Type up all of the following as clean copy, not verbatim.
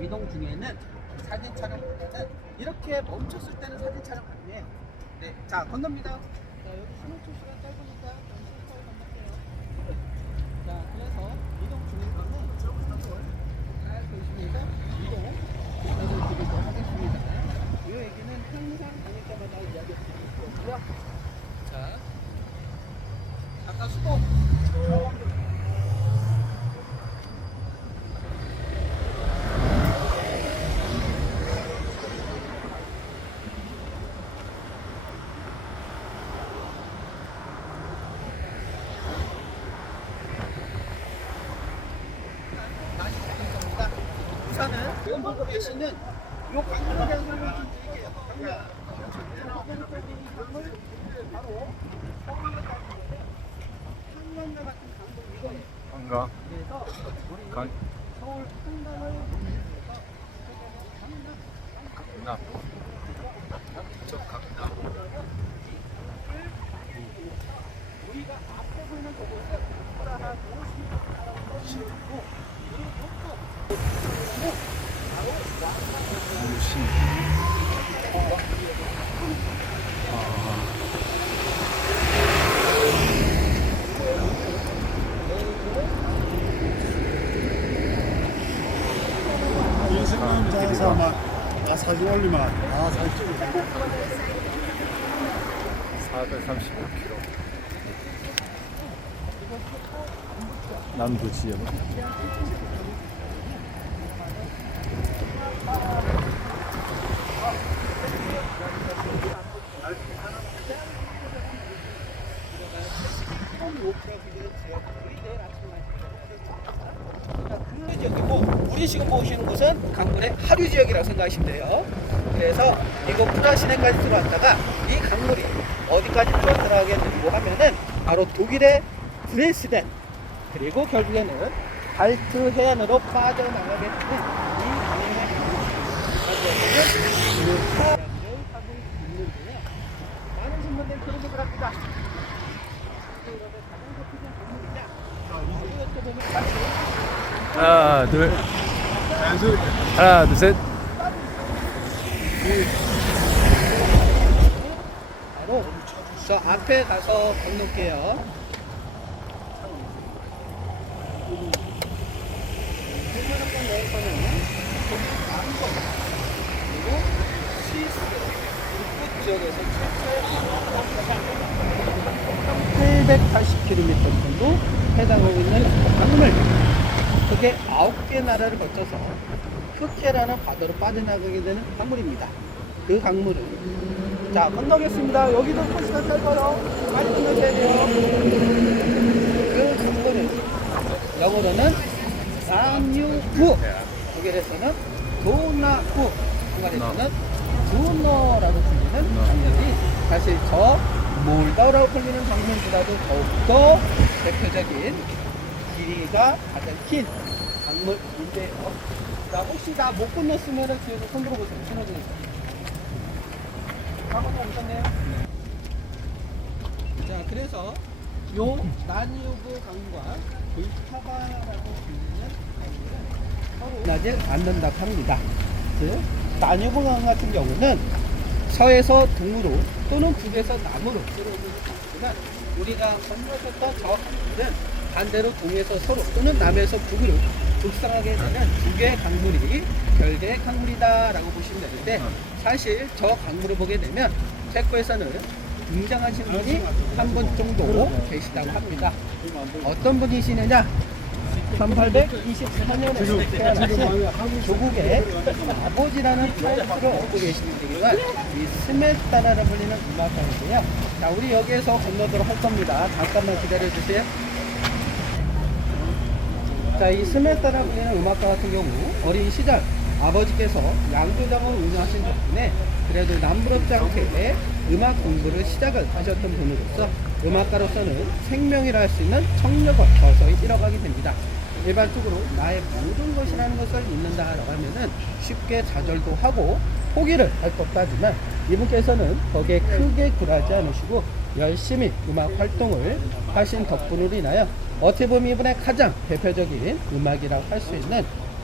이동 중에는 사진 촬영보다는 이렇게 멈췄을 때는 사진 촬영 가능해요. 네, 자 건넙니다. 자 여기 15초 시간 짧으니까 천천히 건널게요. 자 그래서 이동 중에서는 잘 보시면서 이동 드리도록 하겠습니다. 이 얘기는 항상 다닐 때마다 이야기드리고 있고요. 자 잠깐 수고. 우선은 지금 보고 계시는 이 강물에 대한 설명 좀 드릴게요. 강물 바로 서울역까지 한강과 같은 강도 이거예요. 한강. 그래서 우리 서울 한강을 위해서 강남. 저 강남. 우리가 앞에 보이는 그곳은 프라하 도시라고 무시. 인스타그램에서 막 사진 올리면 사진 찍고 435km. 남부지역. 그 지역이고 우리 지금 보시는 곳은 강물의 하류 지역이라고 생각하시면 돼요. 그래서 이거 프라 시내까지 들어왔다가 이 강물이 어디까지 풀어 들어가게 되고 하면은 바로 독일의 드레스덴 그리고 결국에는 발트 해안으로 빠져나가게 되는 이 강물의 그 하고 있는데요. 많은 신문들이 그런 얘기를 합니다. 하나, 둘. 하나, 둘, 셋. 바로 저 앞에 가서 건널게요. 대만권 내에서는 남부 그리고 스위스 북부 지역에서 최초의 880km 정도 해당하고 있는 강물. 그게 9개 나라를 거쳐서 흑해라는 바다로 빠져나가게 되는 강물입니다. 그 강물은 자 건너겠습니다. 여기도 코스가 짧아요. 빨리 건너셔야 돼요. 그 강물은 영어로는 다뉴브, 독일에서는 도나후, 헝가리에서는 두너라고 불리는 강물이 사실 저 몰다우라고 불리는 강물보다도 더욱더 대표적인 길이가 가장 긴 강물인데요. 자, 혹시 다 못 건넜으면 뒤에서 손 들어보세요. 신호등에서. 한번 더 오셨네요. 자, 그래서 요 나니우브 강과 볼타바라고 불리는 강물은 서로 나질 않는다고 합니다. 즉, 나니우브 강 같은 경우는 서에서 동으로 또는 북에서 남으로 들어오는 강이지만 우리가 건너셨던 저 강물은 반대로 동에서 서로 또는 남에서 북으로 북상하게 되는 두 개의 강물이 별개의 강물이다 라고 보시면 되는데 사실 저 강물을 보게 되면 체코에서는 등장하신 분이 한 분 정도 계시다고 합니다. 어떤 분이시느냐? 1824년에 태어나신 조국의 아버지라는 타이틀을 얻고 계시는 분이지만 이 스메타라를 불리는 음악가인데요. 자, 우리 여기에서 건너도록 할 겁니다. 잠깐만 기다려 주세요. 자, 이 스메타라 불리는 음악가 같은 경우 어린 시절 아버지께서 양조장을 운영하신 덕분에 그래도 남부럽지 않게 음악 공부를 시작을 하셨던 분으로서 음악가로서는 생명이라 할 수 있는 청력을 서서히 잃어가게 됩니다. 일반적으로 나의 모든 것이라는 것을 믿는다라고 하면은 쉽게 좌절도 하고 포기를 할 법도 하지만 이분께서는 거기에 크게 굴하지 않으시고 열심히 음악 활동을 하신 덕분으로 인하여 어떻게 보면 이분의 가장 대표적인 음악이라고 할 수 있는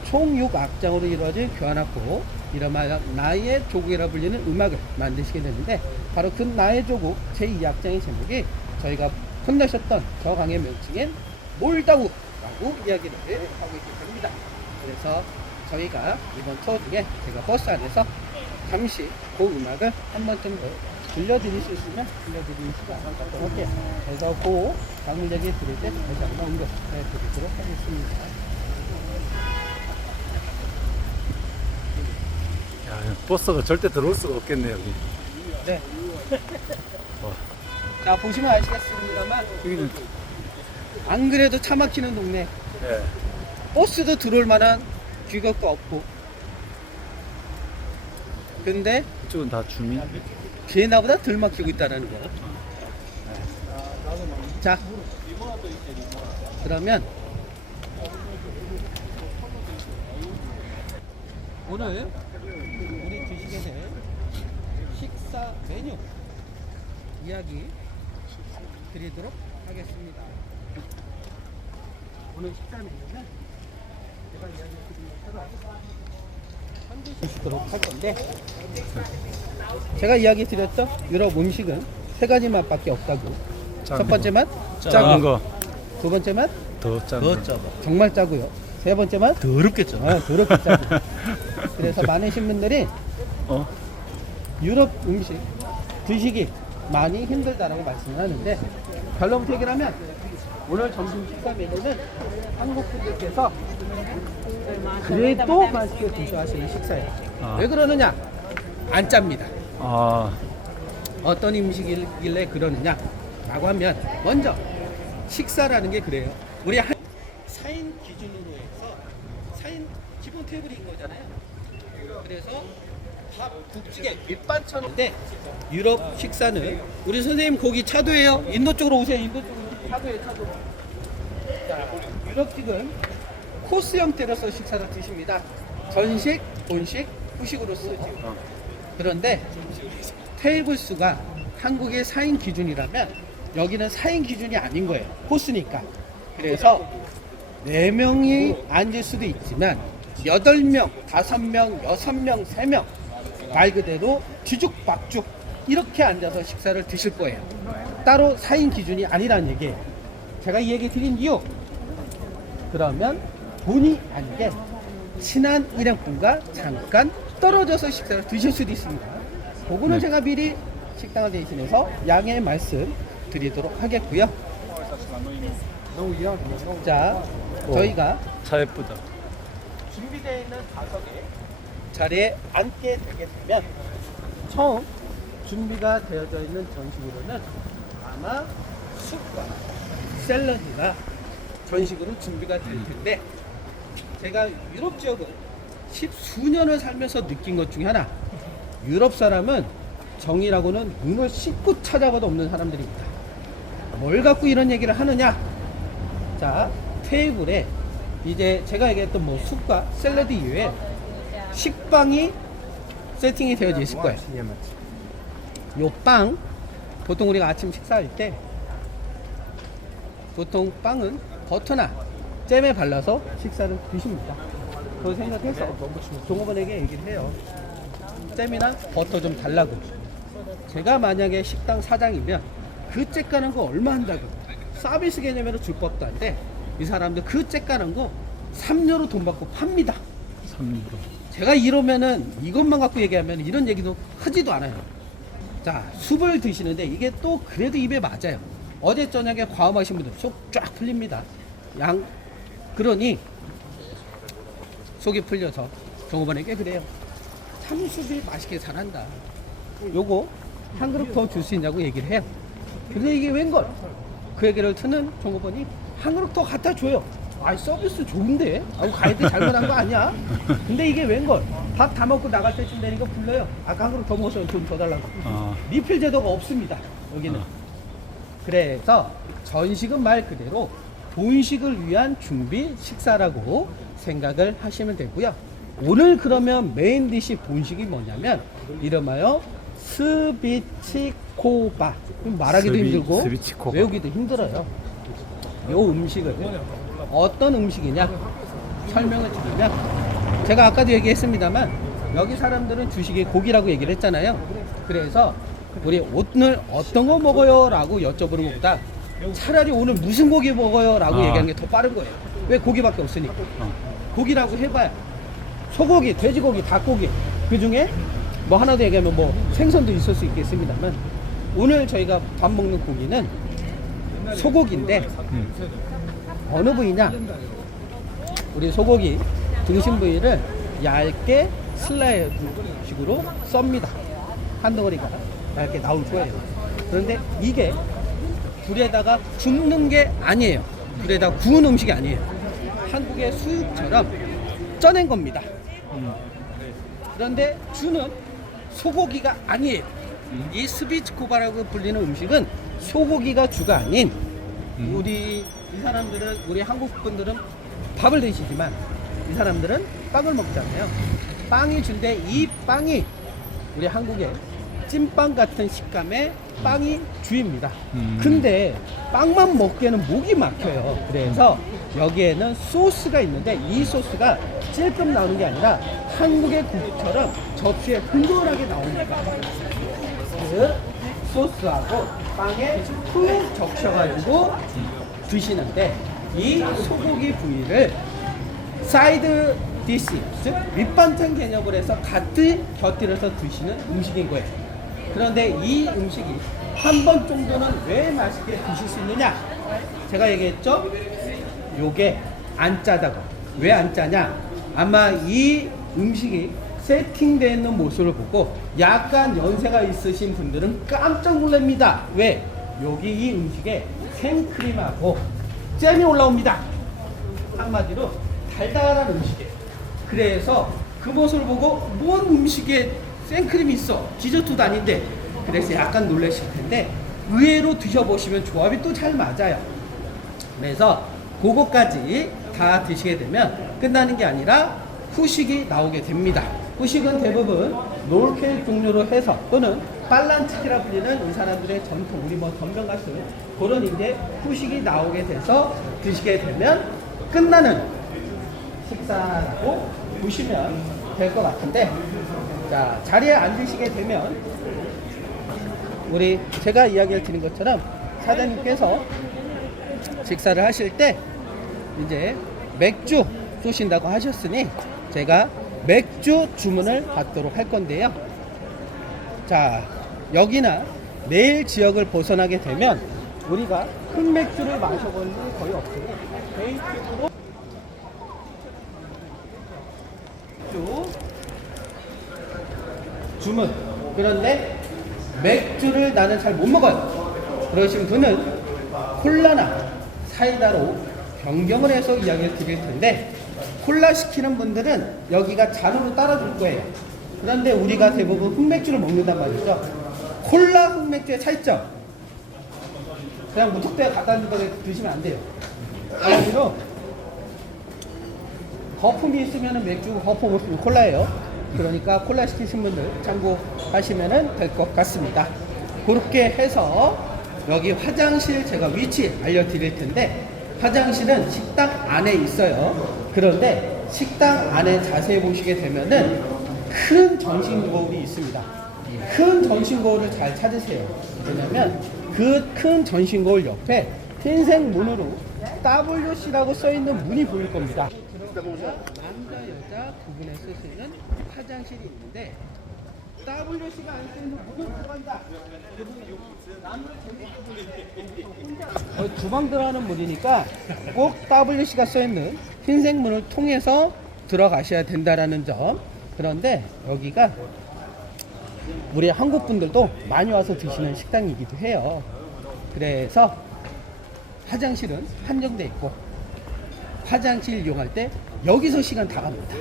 총 6악장으로 이루어진 교환악보, 이름하여 나의 조국이라 불리는 음악을 만드시게 되는데, 바로 그 나의 조국 제2악장의 제목이 저희가 혼내셨던 저 강의 명칭인 몰다우라고 이야기를 하고 있게 됩니다. 그래서 저희가 이번 투어 중에 제가 버스 안에서 잠시 그 음악을 한 번쯤 더 들려드릴 수 있으면 들려드리는 시간 갖도록 할게요. 그래서 그 방문 얘기 들을 때 다시 한번 언급해 드리도록 하겠습니다. 야, 버스가 절대 들어올 수가 없겠네 여기. 네. 와. 자, 보시면 아시겠습니다만, 여기는 안 그래도 차 막히는 동네, 예. 버스도 들어올 만한 규격도 없고, 근데 이쪽은 다 주민. 걔 나보다 덜 막히고 있다는 거. 자, 그러면 오늘 우리 드시게 될 식사 메뉴 이야기 드리도록 하겠습니다. 오늘 식사 메뉴는 제가 이야기 드린 것처럼 드시도록 할 건데, 제가 이야기 드렸던 유럽 음식은 세 가지 맛밖에 없다고. 첫 번째 맛 작은 짜고, 거. 두 번째 맛 더 작은 거. 정말 짜고요. 세 번째 맛 더럽게 짜. 더럽게 짜고. 그래서 많으신 분들이 어? 유럽 음식 드시기 많이 힘들다라고 말씀을 하는데, 결론부터 얘기를 하면 오늘 점심 식사 메뉴는 한국 분들께서 그래도 맛있게 드셔하시는 식사예요. 아. 왜 그러느냐? 안 짭니다. 아, 어떤 음식이길래 그러느냐 라고 하면, 먼저 식사라는 게 그래요. 우리 4인 기준으로 해서 4인 기본 테이블인 거잖아요. 그래서 밥, 국찌개, 밑반찬인데, 유럽 식사는 우리 선생님 거기 차도예요. 인도 쪽으로 오세요. 인도 쪽으로. 차도예요, 차도. 자, 유럽식은 코스 형태로서 식사를 드십니다. 전식, 본식, 후식으로 쓰죠. 그런데 테이블 수가 한국의 4인 기준이라면 여기는 4인 기준이 아닌 거예요. 코스니까. 그래서 4명이 앉을 수도 있지만 8명, 5명, 6명, 3명 말 그대로 뒤죽박죽 이렇게 앉아서 식사를 드실 거예요. 따로 4인 기준이 아니라는 얘기예요. 제가 이 얘기 드린 이유, 그러면 본의 아니게 친한 일행분과 잠깐 떨어져서 식사를 드실 수도 있습니다. 그거는 네. 제가 미리 식당을 대신해서 양해 말씀 드리도록 하겠고요. 자, 저희가 차 예쁘다. 준비되어 있는 5개 자리에 앉게 되게 되면 처음 준비가 되어져 있는 전식으로는 아마 숲과 샐러드가 전식으로 준비가 될 텐데, 제가 유럽 지역을 10수년을 살면서 느낀 것 중에 하나, 유럽 사람은 정이라고는 눈을 씻고 찾아봐도 없는 사람들입니다. 뭘 갖고 이런 얘기를 하느냐? 자, 테이블에 이제 제가 얘기했던 뭐 숲과 샐러드 이외에 식빵이 세팅이 되어져 있을 거예요. 요 빵, 보통 우리가 아침 식사할 때 보통 빵은 버터나 잼에 발라서 식사를 드십니다. 그걸 생각해서 종업원에게 얘기를 해요. 잼이나 버터 좀 달라고. 제가 만약에 식당 사장이면 그 째까는 거 얼마 한다고, 서비스 개념으로 줄 법도 한데 이 사람들 그 째까는 거 3유로 돈 받고 팝니다. 3유로. 제가 이러면은 이것만 갖고 얘기하면 이런 얘기도 하지도 않아요. 자, 숲을 드시는데 이게 또 그래도 입에 맞아요. 어제 저녁에 과음하신 분들 속 쫙 풀립니다. 그러니 속이 풀려서 종업원에게 그래요. 참숲이 맛있게 잘한다. 요거 한 그릇 더 줄 수 있냐고 얘기를 해요. 근데 이게 웬걸? 그 얘기를 듣는 종업원이 한 그릇 더 갖다 줘요. 아이, 서비스 좋은데? 아우, 가이드 잘못한 거 아니야? 근데 이게 웬걸? 밥 다 먹고 나갈 때쯤 되니까 불러요. 아까 한 그릇 더 먹어서 돈 더 달라고. 아, 리필 제도가 없습니다, 여기는. 그래서 전식은 말 그대로 본식을 위한 준비 식사라고 생각을 하시면 되고요. 오늘 그러면 메인 디시 본식이 뭐냐면 이름하여 스비치코바. 말하기도 힘들고 스비치코바. 외우기도 힘들어요. 이 음식을 어떤 음식이냐 설명을 드리면, 제가 아까도 얘기했습니다만 여기 사람들은 주식이 고기라고 얘기를 했잖아요. 그래서 우리 오늘 어떤 거 먹어요? 라고 여쭤보는 것보다 차라리 오늘 무슨 고기 먹어요? 라고 얘기하는 게 더 빠른 거예요. 왜? 고기밖에 없으니까. 고기라고 해봐야 소고기, 돼지고기, 닭고기 그 중에 뭐 하나 더 얘기하면 뭐 생선도 있을 수 있겠습니다만 오늘 저희가 밥 먹는 고기는 소고기인데 어느 부위냐? 우리 소고기 등심 부위를 얇게 슬라이드식으로 썹니다. 한 덩어리가 얇게 나올 거예요. 그런데 이게 불에다가 굽는 게 아니에요. 불에다 구운 음식이 아니에요. 한국의 수육처럼 쪄낸 겁니다. 그런데 주는 소고기가 아니에요. 이 스비츠코바라고 불리는 음식은 소고기가 주가 아닌 우리 이 사람들은 우리 한국 분들은 밥을 드시지만 이 사람들은 빵을 먹잖아요. 빵이 준데 이 빵이 우리 한국의 찐빵 같은 식감의 빵이 주입니다. 근데 빵만 먹기에는 목이 막혀요. 그래서 여기에는 소스가 있는데 이 소스가 찔끔 나오는 게 아니라 한국의 국처럼 접시에 흥건하게 나옵니다. 그 소스하고 빵에 푹 적셔가지고 드시는데 이 소고기 부위를 사이드 디시, 즉 밑반찬 개념으로 해서 같이 곁들여서 드시는 음식인 거예요. 그런데 이 음식이 한 번 정도는 왜 맛있게 드실 수 있느냐? 제가 얘기했죠? 요게 안 짜다고. 왜 안 짜냐? 아마 이 음식이 세팅되어 있는 모습을 보고 약간 연세가 있으신 분들은 깜짝 놀랍니다. 왜? 여기 이 음식에 생크림하고 잼이 올라옵니다. 한마디로 달달한 음식이에요. 그래서 그 모습을 보고 뭔 음식에 생크림이 있어? 디저트도 아닌데. 그래서 약간 놀라실 텐데 의외로 드셔보시면 조합이 또 잘 맞아요. 그래서 그거까지 다 드시게 되면 끝나는 게 아니라 후식이 나오게 됩니다. 후식은 대부분 롤케이크 종류로 해서 또는 빨란치기라 불리는 이 사람들의 전통 우리 뭐 전병 같은 그런 이제 후식이 나오게 돼서 드시게 되면 끝나는 식사라고 보시면 될 것 같은데, 자 자리에 앉으시게 되면 우리 제가 이야기를 드린 것처럼 사장님께서 식사를 하실 때 이제 맥주 쏘신다고 하셨으니 제가 맥주 주문을 받도록 할 건데요. 자 여기나 내일 지역을 벗어나게 되면 우리가 흑맥주를 마셔본 적이 거의 없으니 베이직으로 맥주 주문. 그런데 맥주를 나는 잘 못 먹어요. 그러신 분은 콜라나 사이다로 변경을 해서 이야기를 드릴 텐데 콜라 시키는 분들은 여기가 잔으로 따라줄 거예요. 그런데 우리가 대부분 흑맥주를 먹는단 말이죠. 콜라 흑맥주의 차이점. 그냥 무턱대고 갖다 주고 드시면 안 돼요. 아니로 거품이 있으면 맥주고 거품 없으면 콜라예요. 그러니까 콜라 시키신 분들 참고하시면 될 것 같습니다. 그렇게 해서 여기 화장실 제가 위치 알려드릴 텐데 화장실은 식당 안에 있어요. 그런데 식당 안에 자세히 보시게 되면은 큰 전신 거울이 있습니다. 큰 전신 거울을 잘 찾으세요. 왜냐면 그 큰 전신 거울 옆에 흰색 문으로 WC라고 써있는 문이 보일 겁니다. 남자 여자 구분해 쓸 수 있는 화장실이 있는데 WC가 안 쓰는 문은 들어간다. 주방 들어가는 문이니까 꼭 WC가 써있는 흰색 문을 통해서 들어가셔야 된다라는 점. 그런데 여기가 우리 한국 분들도 많이 와서 드시는 식당이기도 해요. 그래서 화장실은 한정돼 있고 화장실 이용할 때 여기서 시간 다 갑니다.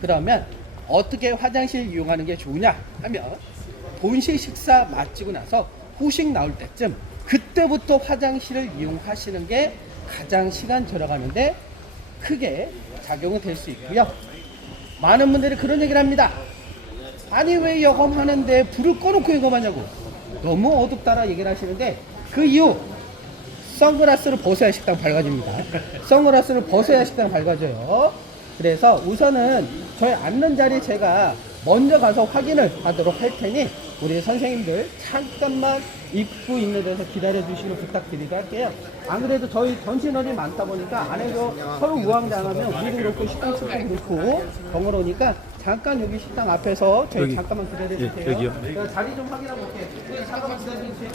그러면 어떻게 화장실 이용하는 게 좋으냐 하면 본식 식사 마치고 나서 후식 나올 때쯤 그때부터 화장실을 이용하시는 게 가장 시간 절약하는데 크게 작용이 될 수 있고요. 많은 분들이 그런 얘기를 합니다. 아니 왜 여검하는데 불을 꺼놓고 여검하냐고. 너무 어둡다라 얘기를 하시는데 그 이유 선글라스를 벗어야 식당 밝아집니다. 선글라스를 벗어야 식당 밝아져요. 그래서 우선은 저희 앉는 자리 제가 먼저 가서 확인을 하도록 할 테니 우리 선생님들 잠깐만 입구 있는 데서 기다려 주시길 부탁드리도록 할게요. 안 그래도 저희 전신원이 많다 보니까 안에서 서로 우왕좌왕하면 우리도 그렇고 식당 측도 그렇고 번거로우니까 잠깐 여기 식당 앞에서 저희 여기. 잠깐만 기다려 주세요. 예, 여기요. 제가 자리 좀 확인하고 올게요. 네, 잠깐만 기다려 주세요.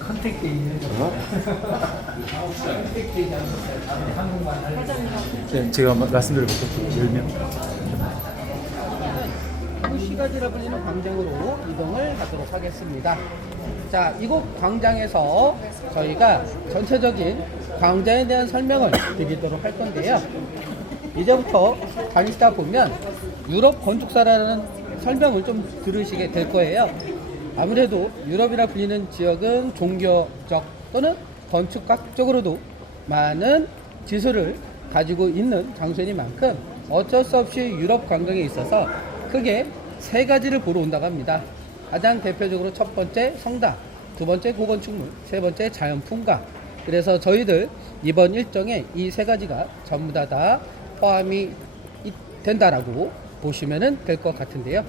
컨택돼 있는 거. 네, 제가 말씀드려볼게요. 10명. 후시가지라 불리는 광장으로 이동을 하도록 하겠습니다. 자, 이곳 광장에서 저희가 전체적인 광장에 대한 설명을 드리도록 할 건데요. 이제부터 다니시다 보면 유럽 건축사라는 설명을 좀 들으시게 될 거예요. 아무래도 유럽이라 불리는 지역은 종교적 또는 건축학적으로도 많은 지수를 가지고 있는 장소이니만큼 어쩔 수 없이 유럽 관광에 있어서 크게 세 가지를 보러 온다고 합니다. 가장 대표적으로 첫 번째 성당, 두 번째 고건축물, 세 번째 자연풍광. 그래서 저희들 이번 일정에 이 세 가지가 전부 다 포함이 된다라고 보시면 될 것 같은데요.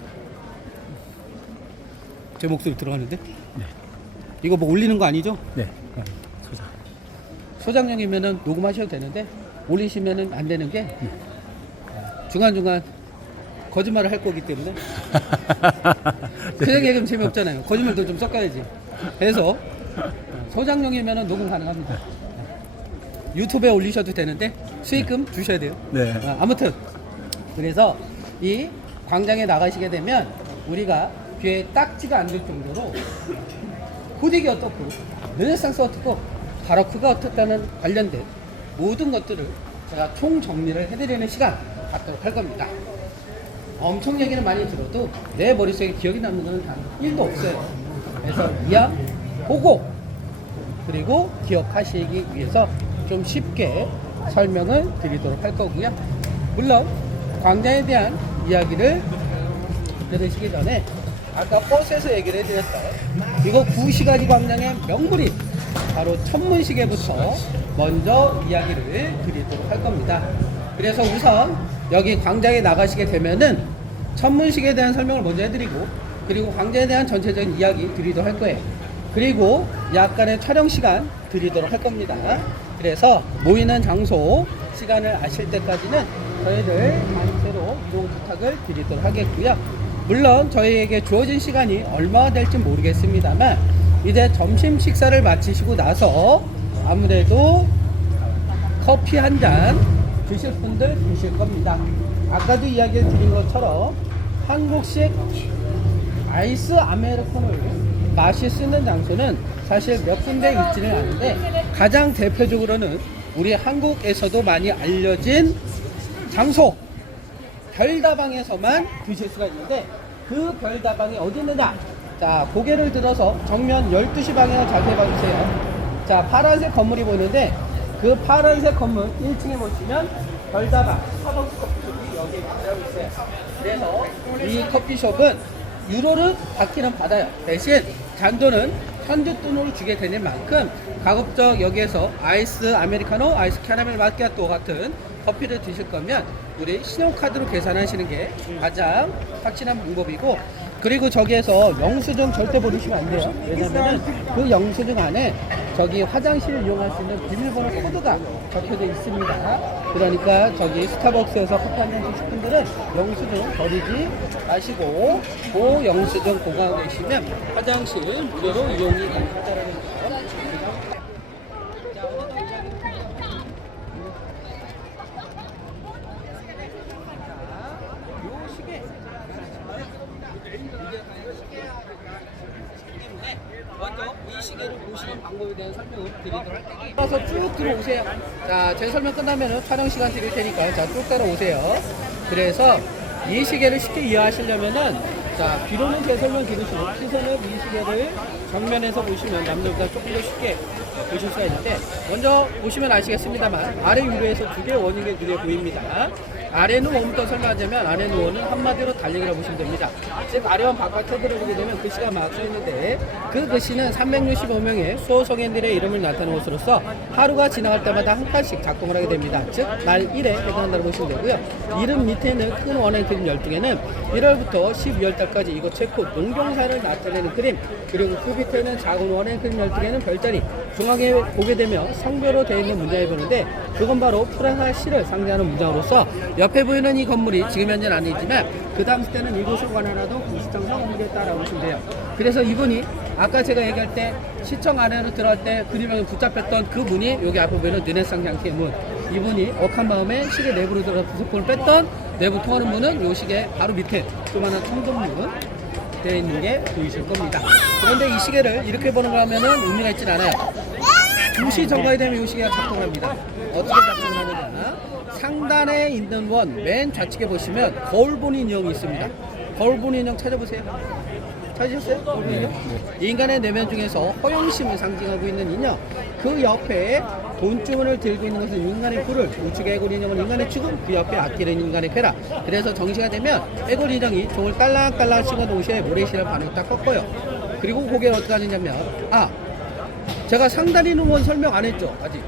제 목소리 들어가는데? 네. 이거 뭐 올리는 거 아니죠? 네. 소장. 소장용이면은 녹음하셔도 되는데 올리시면은 안 되는 게 중간중간 거짓말을 할 거기 때문에 그냥 얘기하면 재미없잖아요. 거짓말도 좀 섞어야지. 그래서 소장용이면은 녹음 가능합니다. 유튜브에 올리셔도 되는데 수익금 주셔야 돼요. 네. 아무튼 그래서 이 광장에 나가시게 되면 우리가 귀에 딱지가 안 들 정도로 후디기 어떻고 르네상스 어떻고 바로크가 어떻다는 관련된 모든 것들을 제가 총 정리를 해드리는 시간 갖도록 할 겁니다. 엄청 얘기는 많이 들어도 내 머릿속에 기억이 남는 건 단 1도 없어요. 그래서 이왕 보고 그리고 기억하시기 위해서 좀 쉽게 설명을 드리도록 할 거고요. 물론 광장에 대한 이야기를 들으시기 전에 아까 버스에서 얘기를 해드렸던 이거 구시가지 광장의 명물인 바로 천문시계부터 먼저 이야기를 드리도록 할 겁니다. 그래서 우선 여기 광장에 나가시게 되면은 천문시계에 대한 설명을 먼저 해드리고 그리고 광장에 대한 전체적인 이야기 드리도록 할 거예요. 그리고 약간의 촬영 시간 드리도록 할 겁니다. 그래서 모이는 장소 시간을 아실 때까지는 저희들 단체로 이동 부탁을 드리도록 하겠고요. 물론 저희에게 주어진 시간이 얼마나 될지 모르겠습니다만 이제 점심 식사를 마치시고 나서 아무래도 커피 한 잔 드실 분들 드실 겁니다. 아까도 이야기를 드린 것처럼 한국식 아이스 아메리카노를 마실 수 있는 장소는 사실 몇 군데 있지는 않은데 가장 대표적으로는 우리 한국에서도 많이 알려진 장소 별다방에서만 드실 수가 있는데 그 별다방이 어디 있느냐? 자, 고개를 들어서 정면 12시 방향을 자세히 봐주세요. 자, 파란색 건물이 보이는데 그 파란색 건물 1층에 보시면 별다방 스타벅스 커피숍이 여기 위치하고 있어요. 그래서 이 커피숍은 유로를 받기는 받아요. 대신 잔돈은 현지 돈으로 주게 되는 만큼 가급적 여기에서 아이스 아메리카노, 아이스 캐러멜 마키아토 같은 커피를 드실 거면 우리 신용카드로 계산하시는 게 가장 확실한 방법이고 그리고 저기에서 영수증 절대 버리시면 안 돼요. 왜냐면은 그 영수증 안에 저기 화장실을 이용할 수 있는 비밀번호 코드가 적혀져 있습니다. 그러니까 저기 스타벅스에서 커피 한 잔 드실 분들은 영수증 버리지 마시고 그 영수증 보관하고 계시면 화장실 무료로 이용이 가능하다는 거. 때문에 먼저 이 시계를 보시는 방법에 대한 설명을 드리도록 할게요. 따라서 쭉 들어오세요. 자, 제 설명 끝나면 촬영 시간 드릴 테니까 자, 쭉 따라오세요. 그래서 이 시계를 쉽게 이해하시려면은 자, 뒤로는 제 설명 들으시고 시선을 이 시계를 정면에서 보시면 남들보다 조금 더 쉽게 보실 수가 있는데 먼저 보시면 아시겠습니다만 아래 위로에서 두 개의 원이 눈에 보입니다. 아래는 원부터 설명하자면 아래는 원은 한마디로 달력이라고 보시면 됩니다. 즉 아래원 바깥에 들어보게 되면 글씨가 막 써있는데 그 글씨는 365명의 수호성인들의 이름을 나타내는 것으로서 하루가 지나갈 때마다 한 칸씩 작동을 하게 됩니다. 즉 날 1에 해당한다고 보시면 되고요. 이름 밑에 있는 큰 원의 그림 12개는 1월부터 12월달까지 이곳 체코 농경사를 나타내는 그림, 그리고 그 밑에는 작은 원의 그림 12개는 별자리, 중앙에 보게 되면 성별로 되어 있는 문장이 보는데 그건 바로 프라하 시를 상징하는 문장으로서 옆에 보이는 이 건물이 지금 현재는 아니지만 그 당시 때는 이곳을 관할하던 구시청 건물이었다라고 보시면 돼요. 그래서 이분이 아까 제가 얘기할 때 시청 안으로 들어갈 때 그림을 붙잡혔던 그 문이 여기 앞에 보이는 르네상스 형태의 문, 이분이 억한 마음에 시계 내부로 들어가 부속품을 뺐던 내부 통하는 문은 이 시계 바로 밑에 조그마한 청동문 되어 있는 게 보이실 겁니다. 그런데 이 시계를 이렇게 보는 거 하면은 의미가 있진 않아요. 2시 정각이 되면 이 시계가 작동합니다. 어떻게 작동하느냐? 상단에 있는 원 맨 좌측에 보시면 거울 보는 인형이 있습니다. 거울 보는 인형 찾아보세요. 찾으셨어요? 거울 보는 인형? 인간의 내면 중에서 허영심을 상징하고 있는 인형, 그 옆에 돈주머니를 들고 있는 것은 인간의 뿔을, 우측의 애골 인형은 인간의 죽음, 그 옆에 아끼는 인간의 쾌락. 그래서 정시가 되면 애골 인형이 종을 딸랑딸랑 씹어 동시에 모래시를 반을 딱 꺾어요. 그리고 고개를 어떻게 하느냐면 제가 상단에 있는 원 설명 안 했죠 아직.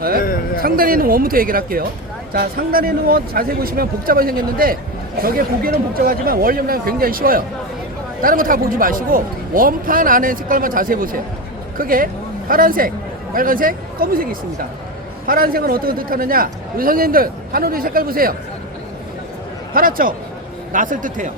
네? 상단에 있는 원부터 얘기를 할게요. 자, 상단에 있는 원 자세히 보시면 복잡하게 생겼는데 저게 보기에는 복잡하지만 원리는 굉장히 쉬워요. 다른 거 다 보지 마시고 원판 안에 색깔만 자세히 보세요. 크게 파란색, 빨간색, 검은색이 있습니다. 파란색은 어떤 뜻하느냐? 우리 선생님들 하늘의 색깔 보세요. 파랗죠? 낯을 뜻해요.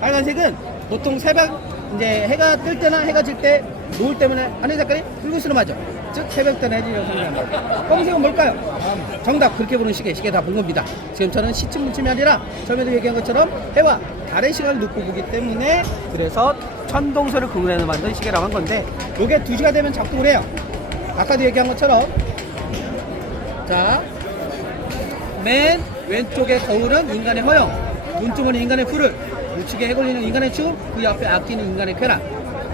빨간색은 보통 새벽 이제 해가 뜰 때나 해가 질 때 노을 때문에 하늘 색깔이 붉으스름하죠. 즉 새벽 때나 해지려고 생각합니다. 검은색은 뭘까요? 정답, 그렇게 보는 시계 다 본 겁니다. 지금처럼 시침 문침이 아니라 처음에도 얘기한 것처럼 해와 달의 시간을 놓고 보기 때문에 그래서 천동설을 근거로 만든 시계라고 한 건데 요게 2시가 되면 작동을 해요. 아까도 얘기한 것처럼 자, 맨 왼쪽의 거울은 인간의 허영, 눈주머니 인간의 푸를, 우측에 해골리는 인간의 추움, 그 옆에 아끼는 인간의 쾌락.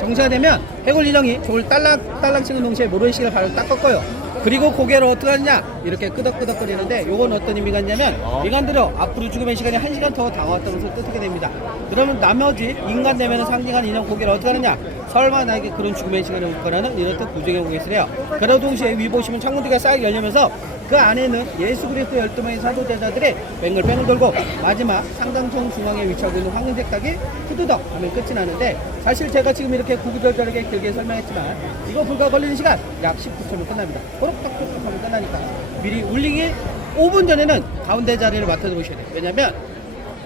정시가 되면 해골 인형이 종을 딸랑딸랑 치는 동시에 모래시계를 바로 딱 꺾어요. 그리고 고개를 어떻게 하느냐? 이렇게 끄덕끄덕거리는데 요건 어떤 의미가 있냐면 인간들은 앞으로 죽음의 시간이 1시간 더 다가왔다는 것을 뜻하게 됩니다. 그러면 나머지 인간 내면을 상징하는 인형 고개를 어떻게 하느냐? 설마 나에게 그런 죽음의 시간이 올 거라는 이런 뜻 부정의 고개를 해요. 그러다 동시에 위 보시면 창문들이 싹 열리면서 그 안에는 예수 그리스도 12명의 사도 제자들이 뱅글뱅글 돌고 마지막 상장청 중앙에 위치하고 있는 황금색 닭이 후두덕 하면 끝이 나는데 사실 제가 지금 이렇게 구구절절하게 길게 설명했지만 이거 불과 걸리는 시간 약 19초면 끝납니다. 호록떡호록 하면 끝나니까 미리 울리기 5분 전에는 가운데 자리를 맡아두셔야 돼요. 왜냐면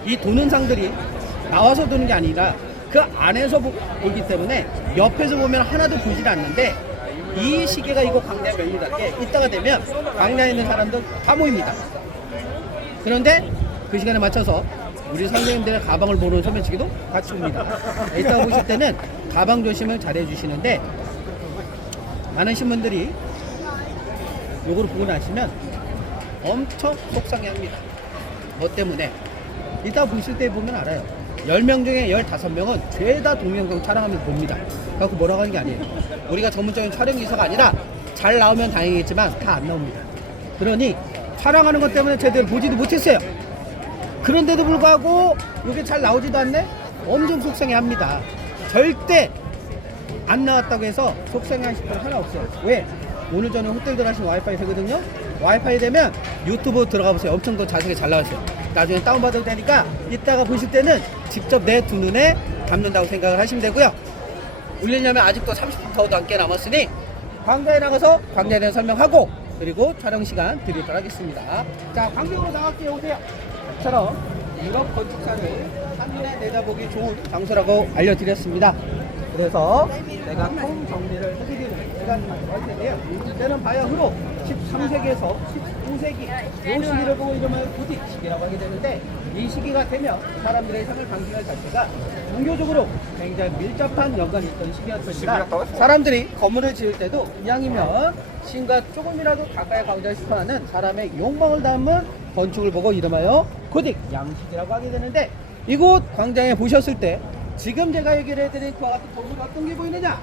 이 도는 상들이 나와서 도는 게 아니라 그 안에서 보기 때문에 옆에서 보면 하나도 보질 않는데 이 시계가 이거 광대에 맵니다. 이따가 되면 광대에 있는 사람들 다 모입니다. 그런데 그 시간에 맞춰서 우리 선생님들의 가방을 보는 소매치기도 같이 옵니다. 이따가 보실 때는 가방 조심을 잘 해주시는데 많으신 분들이 요거를 보고 나시면 엄청 속상해합니다. 뭐 때문에? 이따 보실 때 보면 알아요. 10명 중에 15명은 죄다 동영상 촬영하면서 봅니다. 그래서 뭐라고 하는 게 아니에요. 우리가 전문적인 촬영 기사가 아니라 잘 나오면 다행이겠지만 다 안 나옵니다. 그러니 촬영하는 것 때문에 제대로 보지도 못했어요. 그런데도 불구하고 이게 잘 나오지도 않네? 엄청 속상해합니다. 절대 안 나왔다고 해서 속상해하실 분 하나 없어요. 왜? 오늘 저는 호텔 들어가시면 와이파이 되거든요. 와이파이 되면 유튜브 들어가 보세요. 엄청 더 자세하게 잘 나왔어요. 나중에 다운받아도 되니까 이따가 보실 때는 직접 내 두 눈에 담는다고 생각을 하시면 되고요. 울리려면 아직도 30분 더 넘게 남았으니 광장에 나가서 광장에 대한 설명하고 그리고 촬영 시간 드리도록 하겠습니다. 자, 광장으로 나갈게요. 오세요. 처럼 유럽 건축사를 한눈에 내다보기 좋은 장소라고 알려드렸습니다. 그래서 내가 통 정리를 해드리는 시간을 가지고 할 텐데요. 때는 바야흐로 13세기에서 중세기 이 시기를 보고 이름을 고딕 시기라고 하게 되는데 이 시기가 되면 사람들의 삶을 방식할 자체가 종교적으로 굉장히 밀접한 연관이 있던 시기였습니다. 사람들이 건물을 지을 때도 이왕이면 신과 조금이라도 가까이 가고자 싶어하는 사람의 욕망을 담은 건축을 보고 이름하여 고딕 양식이라고 하게 되는데 이곳 광장에 보셨을 때 지금 제가 얘기를 해드린 그와 같은 건물이 어떤 게 보이느냐?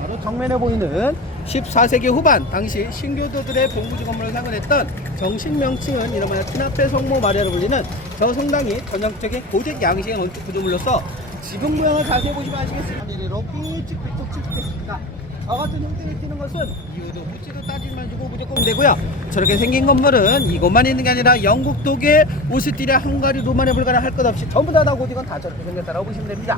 바로 정면에 보이는 14세기 후반 당시 신교도들의 본구지 건물을 상징했던 정식 명칭은 이름하여 티나페 성모 마리아로 불리는 저 성당이 전형적인 고딕 양식의 건축 구조물로서 지붕 모양을 자세히 보시면 아시겠습니다. 하늘로 삐쭉삐쭉 쭉쭉했습니다. 저 같은 형태를 띠는 것은 이유도 묻지도 따지만 주고 무조건 되고요. 저렇게 생긴 건물은 이곳만 있는 게 아니라 영국, 독일, 오스트리아, 헝가리, 루마니아, 불가리아 할 것 없이 전부 다 고딕은 다 저렇게 생겼다고 보시면 됩니다.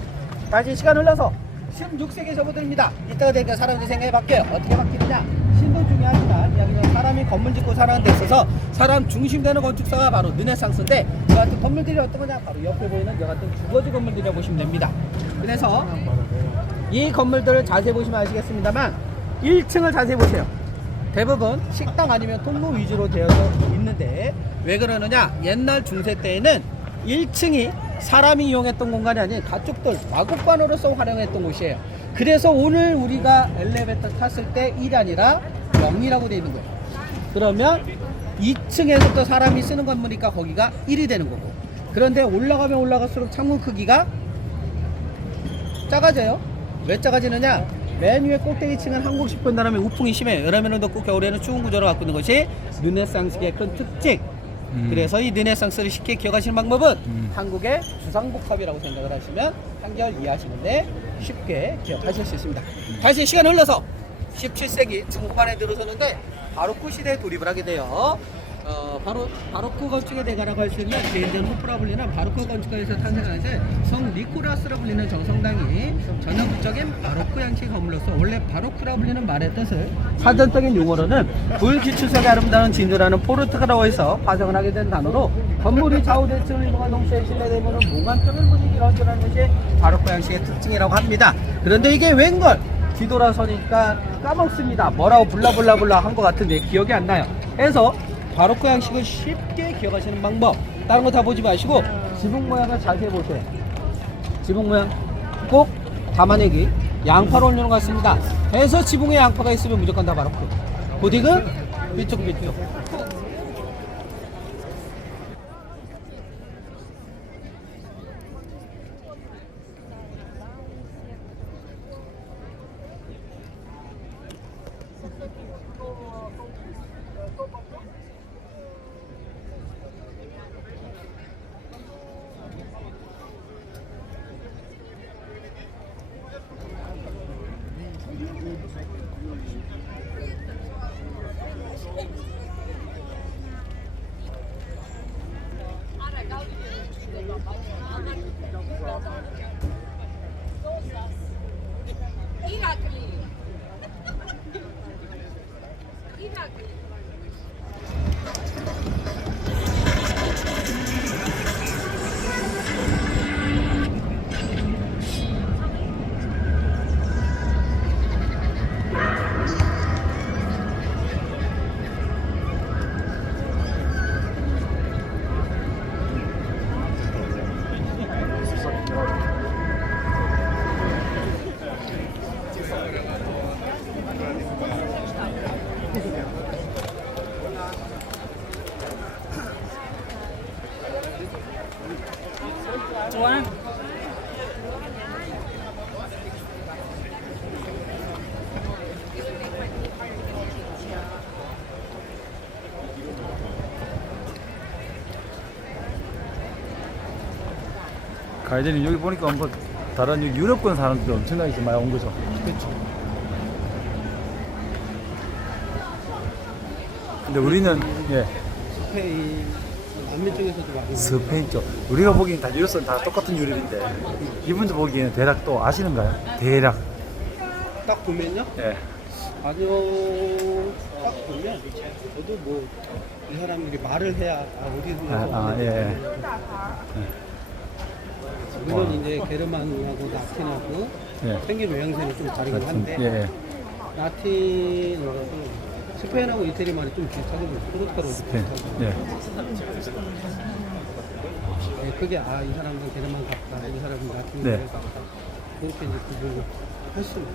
다시 시간 흘러서 16세기에 접어듭니다. 이때가 되니까 사람들이 생각이 바뀌어요. 어떻게 바뀌느냐? 신도 중요하지만 여기는 사람이 건물 짓고 살아가는 데 있어서 사람 중심되는 건축사가 바로 르네상스인데 저 같은 건물들이 어떤 거냐? 바로 옆에 보이는 저 같은 주거지 건물들이라고 보시면 됩니다. 그래서 이 건물들을 자세히 보시면 아시겠습니다만 1층을 자세히 보세요. 대부분 식당 아니면 통로 위주로 되어서 있는데 왜 그러느냐? 옛날 중세 때에는 1층이 사람이 이용했던 공간이 아닌 가축들 마곡관으로서 활용했던 곳이에요. 그래서 오늘 우리가 엘리베이터 탔을 때 1이 아니라 0이라고 되어 있는 거예요. 그러면 2층에서부터 사람이 쓰는 건물이니까 거기가 1이 되는 거고, 그런데 올라가면 올라갈수록 창문 크기가 작아져요. 왜 작아지느냐? 맨 위에 꼭대기층은 한국식 본다라면 우풍이 심해요. 여름에는 덥고 겨울에는 추운 구조를 갖고 있는 것이 르네상스의 큰 특징. 그래서 이 르네상스를 쉽게 기억하시는 방법은 한국의 주상복합이라고 생각을 하시면 한결 이해하시는데 쉽게 기억하실 수 있습니다. 다시 시간 흘러서 17세기 중후반에 들어서는데 바로크 시대에 돌입을 하게 돼요. 바로 바로크 건축의 대가라고 할 수 있는 제인전 호프라 불리는 바로크 건축가에서 탄생한 성 니코라스라 불리는 저 성당이 전형적인 바로크 양식 건물로서 원래 바로크라 불리는 말의 뜻을 사전적인 용어로는 불기출색의 아름다운 진주라는 포르투갈어에서 파생을 하게 된 단어로 건물이 좌우대칭을 이동한 동시에 실내대문은 몽환적인 분위기를 연출하는 것이 바로크 양식의 특징이라고 합니다. 그런데 이게 웬걸 뒤돌아서니까 까먹습니다. 뭐라고 블라블라블라 한 것 같은데 기억이 안 나요. 그래서 바로크 양식을 쉽게 기억하시는 방법, 다른 거 다 보지 마시고 지붕 모양을 자세히 보세요. 지붕 모양 꼭 담아내기, 양파로 올리는 것 같습니다. 해서 지붕에 양파가 있으면 무조건 다 바로크. 고딕은 삐쭉삐쭉. 좋아. 가이드님 여기 보니까 뭐 다른 유럽권 사람들도 엄청나게 많이 온 거죠. 그렇죠. 근데 우리는 예 스페인 남미 쪽에서도 많이 스페인 쪽 우리가 보기엔 다 유럽선 다 똑같은 유럽인데 이분들 보기에는 대략 또 아시는가요? 대략 딱 보면요. 예 아니요, 딱 보면 저도 뭐 이 사람들이 말을 해야 어디서 예. 물론 이제 게르만하고 라틴하고 예. 생긴 외형새는 좀 다르긴 한데 예. 라틴어라도 스페인하고 이태리만이 좀 비슷하게 보여요. 포르투갈하고 스페인. 비슷하고. 예. 네, 그게 이 사람은 걔네만 같다, 이 사람은 같은 네. 네. 같다. 그렇게 이제 구분을 훨씬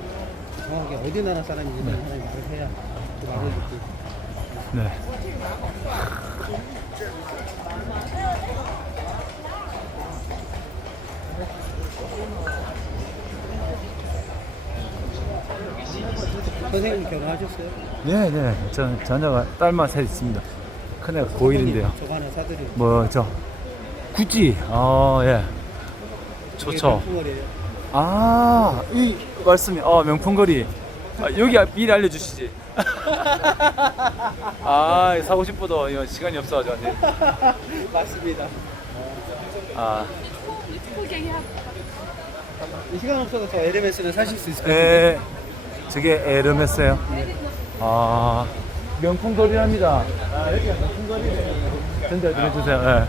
정확하게 어디 나라 사람인지 네. 사람이 말을 해야 그 말을 듣고. 네. 선생님 결혼하셨어요? 네, 네. 저는 자녀가 딸만 셋 있습니다. 큰애가 고1인데요. 저거 하나 사드려요. 뭐죠? 구찌. 예. 좋죠. 이 말씀이 명품거리. 여기 미리 알려주시지. 사고 싶어도 이거 시간이 없어가지고. 맞습니다. 시간 없어서 저 에르메스는 사실 수 있을 것 같은데. 저게 에르메스예요. 명품거리랍니다. 여기가 명품거리네. 전달 좀 해주세요. 네.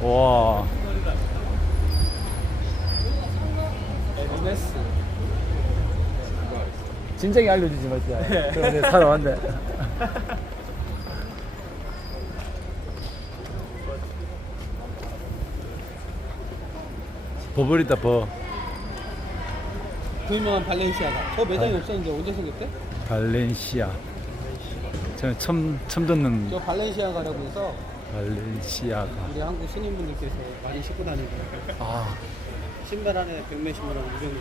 와. 에르메스. 진작에 알려주지 말자. 그럼 내가 사러 왔네. 버블이다 버. 그 유명한 발렌시아가. 저 매장이 없었는데 언제 생겼대? 발렌시아. 저는 처음 듣는 저 발렌시아가라고 해서 발렌시아가. 우리 한국 신인분들께서 많이 신고 다니더라고요. 신발 안에 100몇십만 원 무병.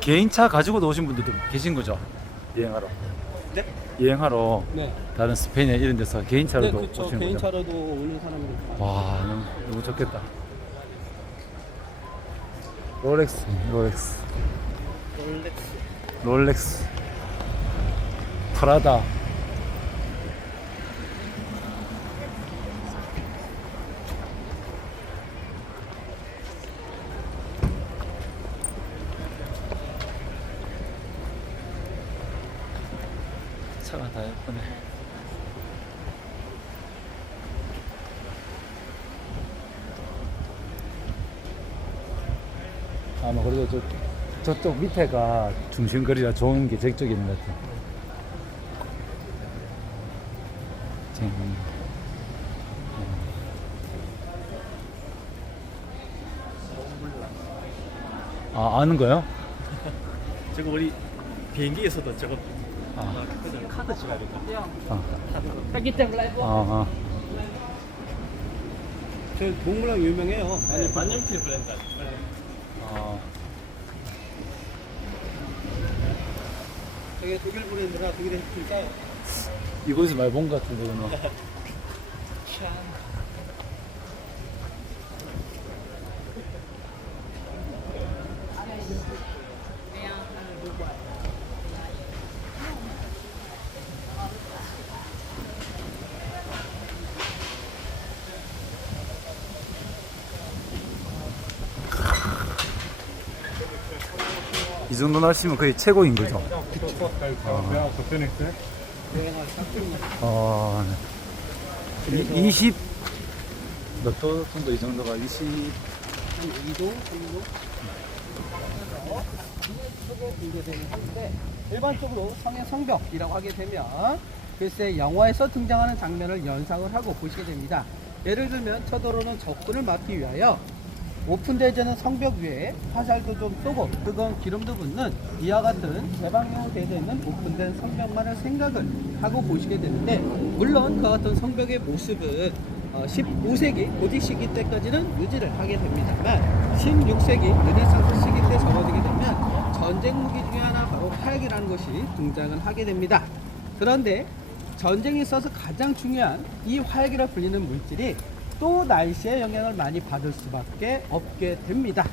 개인차 가지고도 오신 분들도 계신 거죠? 여행하러. 네? 여행하러 네. 다른 스페인에 이런 데서 개인차로도 네, 그쵸. 오시는 거죠? 개인차로도 오는 사람들. 와, 너무 좋겠다. 롤렉스. 롤렉스. 롤렉스. 프라다. 차가 다 예쁘네. 그래도 저쪽 밑에가 중심거리라 좋은 게 저쪽에 있는 것 같아. 아는 거요? 저거 우리 비행기에서도 저거 카드 지갑이다. 저 동물랑 유명해요. 아니, 만년필 브랜드. 저게 독일 브랜드라 독일에서 좀 싸요. 이곳에서 많이 본 것 같은데, 그거. 이 정도 날씨면 거의 최고인 거죠. 여행할 상품만. 20 몇 도 정도 이 정도가 20 한 2도, 3도. 속에 등재되는 건데 일반적으로 성의 성벽이라고 하게 되면 글쎄 영화에서 등장하는 장면을 연상을 하고 보시게 됩니다. 예를 들면 쳐들어오는 적군을 막기 위하여 오픈되어있는 성벽 위에 화살도 좀 쏘고 뜨거운 기름도 붓는 이와 같은 개방형으로 되어 있는 오픈된 성벽만을 생각을 하고 보시게 되는데, 물론 그와 같은 성벽의 모습은 15세기 고딕 시기 때까지는 유지를 하게 됩니다만 16세기 르네상스 시기 때 접어들게 되면 전쟁 무기 중에 하나 바로 화약이라는 것이 등장을 하게 됩니다. 그런데 전쟁에 있어서 가장 중요한 이 화약이라 불리는 물질이 또 날씨의 영향을 많이 받을 수밖에 없게 됩니다.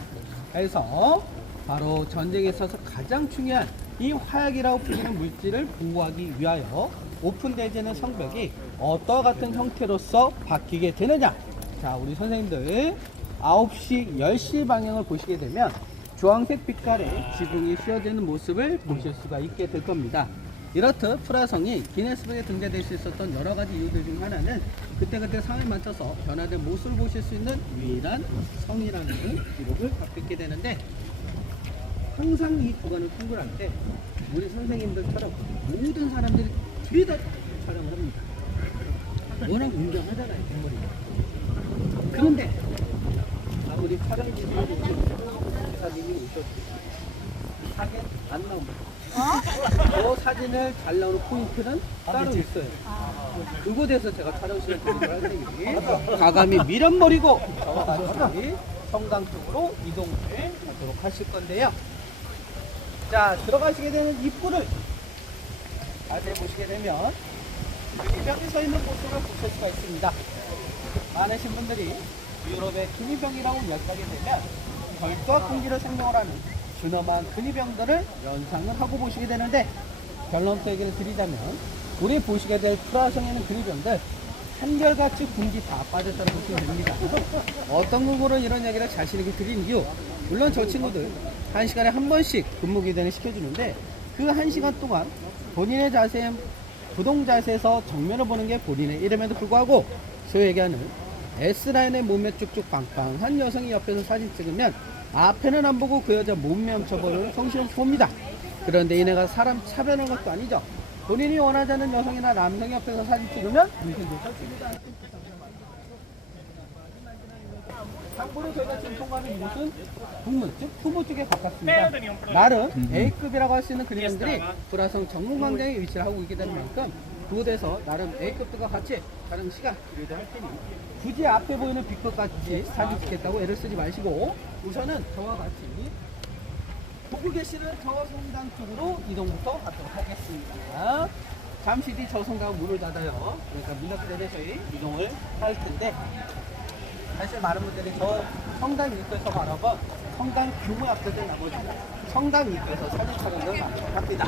그래서 바로 전쟁에 있어서 가장 중요한 이 화약이라고 불리는 물질을 보호하기 위하여 오픈되어지는 성벽이 어떠한 같은 형태로서 바뀌게 되느냐. 자, 우리 선생님들 9시, 10시 방향을 보시게 되면 주황색 빛깔의 지붕이 씌워지는 모습을 보실 수가 있게 될 겁니다. 이렇듯 프라성이 기네스북에 등재될 수 있었던 여러 가지 이유들 중 하나는 그때그때 상황에 맞춰서 변화된 모습을 보실 수 있는 유일한 성이라는 기록을 갖고 있게 되는데, 항상 이 구간을 통솔할 때 우리 선생님들처럼 모든 사람들이 뒤에다 촬영을 합니다. 워낙 웅장하잖아요, 뒷머리. 그런데 아무리 촬영진이 사진이 있어도 사진 안 나옵니다. 저 사진을 잘 나오는 포인트는 따로 있어요. 그곳에서 제가 촬영 시간 드리도록 할 테니 가감이 미련머리고 저와 같이 성당 쪽으로 이동을 하도록 하실 건데요. 자, 들어가시게 되는 입구를 자세히 보시게 되면 금이병이 서 있는 곳을 보실 수가 있습니다. 많으신 분들이 유럽의 금이병이라고 이야기하게 되면 결과 공기를 생명을 하는 준엄한 근위병들을 연상을 하고 보시게 되는데, 결론부터 얘기를 드리자면 우리 보시게 될 프라성에는 근위병들 한결같이 군기 다 빠졌다고 보시면 됩니다. 어떤 근거로 이런 얘기를 자신에게 드린 이유, 물론 저 친구들 1시간에 한 번씩 근무 기간을 시켜주는데 그 1시간 동안 본인의 자세, 부동 자세에서 정면을 보는 게 본인의 이름에도 불구하고 소위 얘기하는 S라인의 몸매 쭉쭉 빵빵한 여성이 옆에서 사진 찍으면 앞에는 안 보고 그 여자 몸매 훔쳐보는 성실없이 봅니다. 그런데 이내가 사람 차별하는 것도 아니죠. 본인이 원하지 않는 여성이나 남성이 옆에서 사진 찍으면 문신조차 찍니다. 참고로 저희가 지금 통과하는 이곳은 북문, 즉 후보 쪽에 가깝습니다. 나름 A급이라고 할 수 있는 그림들이 불화성 전문 광장에 위치를 하고 있게 되는 만큼 그곳에서 나름 A급들과 같이 촬영 시간 드리도록 할 테니 굳이 앞에 보이는 B급같이 사진 찍겠다고 애를 쓰지 마시고 우선은 저와 같이 보고 계시는 저 성당 쪽으로 이동부터 하도록 하겠습니다. 잠시 뒤 저 성당 문을 닫아요. 그러니까 문 닫기 전에 저희 이동을 할 텐데, 사실 많은 분들이 저 성당 입구에서 바라본 성당 규모에 앞서던 나머지 성당 입구에서 사진 촬영을 합니다.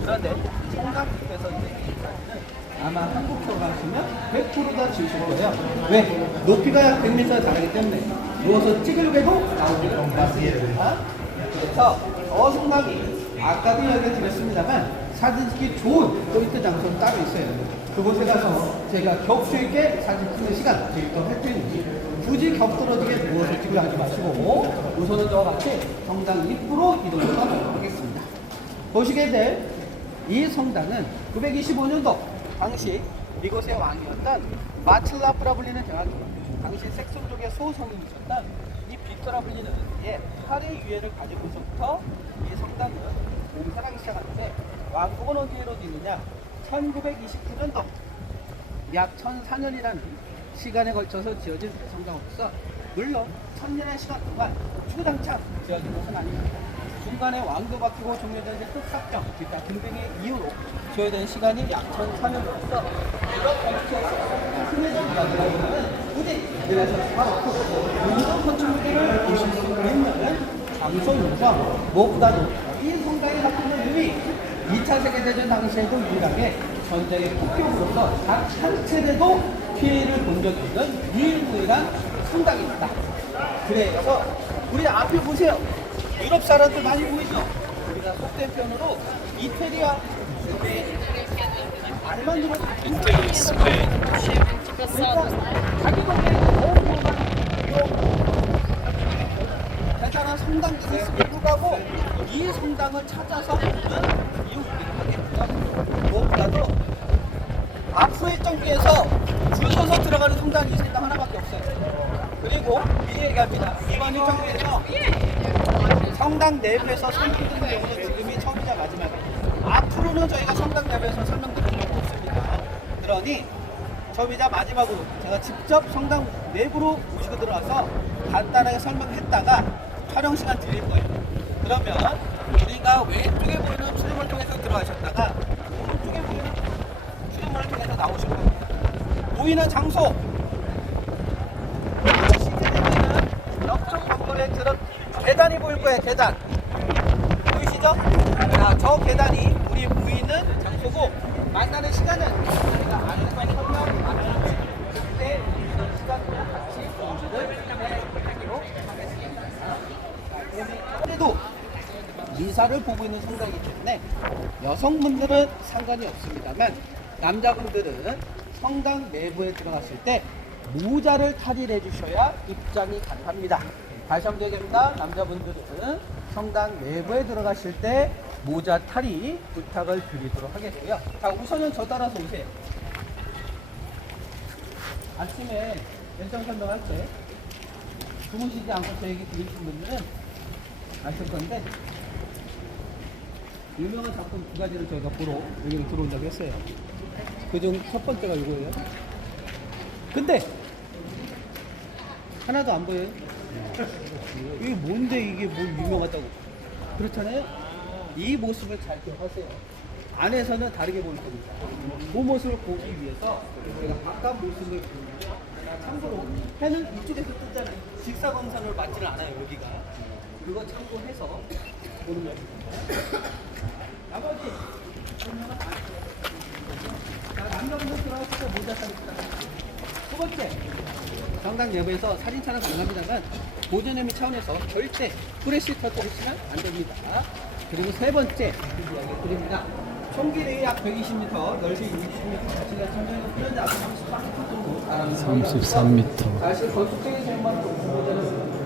그런데 성당 입구에서 이제 사진은 아마 한국으로 가시면 100%다 지우실 거예요. 왜? 높이가 약 100m 다르기 때문에 누워서 찍으려고 나오기를 원하습니다. 그래서 저 성당이 아까도 이야기 드렸습니다만 사진 찍기 좋은 포인트 장소는 따로 있어요. 그곳에 가서 제가 격수 있게 사진 찍는 시간 드리도록 할 테니 굳이 격 떨어지게 누워서 찍으려 하지 마시고 우선은 저와 같이 성당 입구로 이동을 하도록 하겠습니다. 보시게 될 이 성당은 925년도 당시 이곳의 왕이었던 마틸라프라 불리는 대왕이 당시 색손족의 소성인이셨던 이 빅토라 불리는 예, 8의 유해를 가지고서부터 이 성당은 공사하기 시작하는데, 왕국은 언제로 되느냐 1929년도 약 1004년이라는 시간에 걸쳐서 지어진 성당으로서 물론 1000년의 시간 동안 주구장창 지어진 것은 아닙니다. 중간에 왕도 바뀌고 종료된 흑삭정 기타 등등의 이유로 지어진 시간이 약 1004년으로서 이런 건축에서 흔해진 이야기라고는 굳이 그래서 바로 문도 건축물들을 보실 수 있는 장소 요정, 무엇보다도 이 성당이 갖고 있는 의미, 2차 세계대전 당시에도 유일하게 전쟁의 폭격으로서 단 한 차례도 피해를 본 적이 없는 유일무이한 성당입니다. 그래서 우리 앞에 보세요. 유럽 사람들 많이 보이죠? 우리가 속된 편으로 이태리아 말만 들어도 인테리어 스페인. 그러니까 자기 동네에 너무 대단한 성당들이 있음에도 불구하고 이 성당을 찾아서 오는 이유이기도 하겠고요. 무엇보다도 앞으로 일정지에서 줄 서서 들어가는 성당이 이 성당 하나밖에 없어요. 그리고 미리 얘기합니다. 이번 일정지에서 성당 내부에서 설명드리는 경우는 지금이 처음이자 마지막이에요. 앞으로는 저희가 성당 내부에서 설명드리는 경우 없습니다. 그러니 처음이자 마지막으로 제가 직접 성당 내부로 모시고 들어와서 간단하게 설명했다가 촬영 시간 드릴 거예요. 그러면 우리가 왼쪽에 보이는 출입문을 통해서 들어가셨다가 오른쪽에 보이는 출입문을 통해서 나오실 겁니다. 보이는 장소, 시대되면은 옆쪽 건물에 들어 계단이 보일 거예요. 계단 보이시죠? 자, 저 계단이 우리 보이는 장소고, 만나는 시간은 저희가 안에서 설명하는 그때 시간으로 같이 공지를 해드리도록 하겠습니다. 그래도 이 모사를 보고 있는 성당이기 때문에 여성분들은 상관이 없습니다만 남자분들은 성당 내부에 들어갔을 때 모자를 탈의해 주셔야 입장이 가능합니다. 다시 한번 얘기합니다. 남자분들은 성당 내부에 들어가실 때 모자 탈의 부탁을 드리도록 하겠고요. 자, 우선은 저 따라서 오세요. 아침에 일정 설명할 때 주무시지 않고 저 얘기 들으신 분들은 아실 건데, 유명한 작품 두 가지를 저희가 보러 여기 들어온다고 했어요. 그중 첫 번째가 이거예요. 근데 하나도 안 보여요. 이게 뭔데, 이게 뭐 유명하다고. 그렇잖아요. 이 모습을 잘 기억하세요. 안에서는 다르게 보일 겁니다. 그 모습을 보기 위해서 제가 바깥 모습을 보면, 참고로 해는 이쪽에서 뜨잖아요. 직사광선을 맞지는 않아요, 여기가. 그거 참고해서 보는 겁니다. 나머지 보면은 자, 남자분들 들어갔을 때 모자 사립니다. 두 번째, 성당 내부에서 사진 촬영 가능합니다만 보존 의미 차원에서 절대 프레시 터치 하시면 안 됩니다. 그리고 세 번째 이야기 드립니다. 총 길이 약 120m, 넓이 60m, 자신의 천장은 필요한 앞에 33m 정도 바랍니다. 33m. 사실 건축적인 생활을 보존을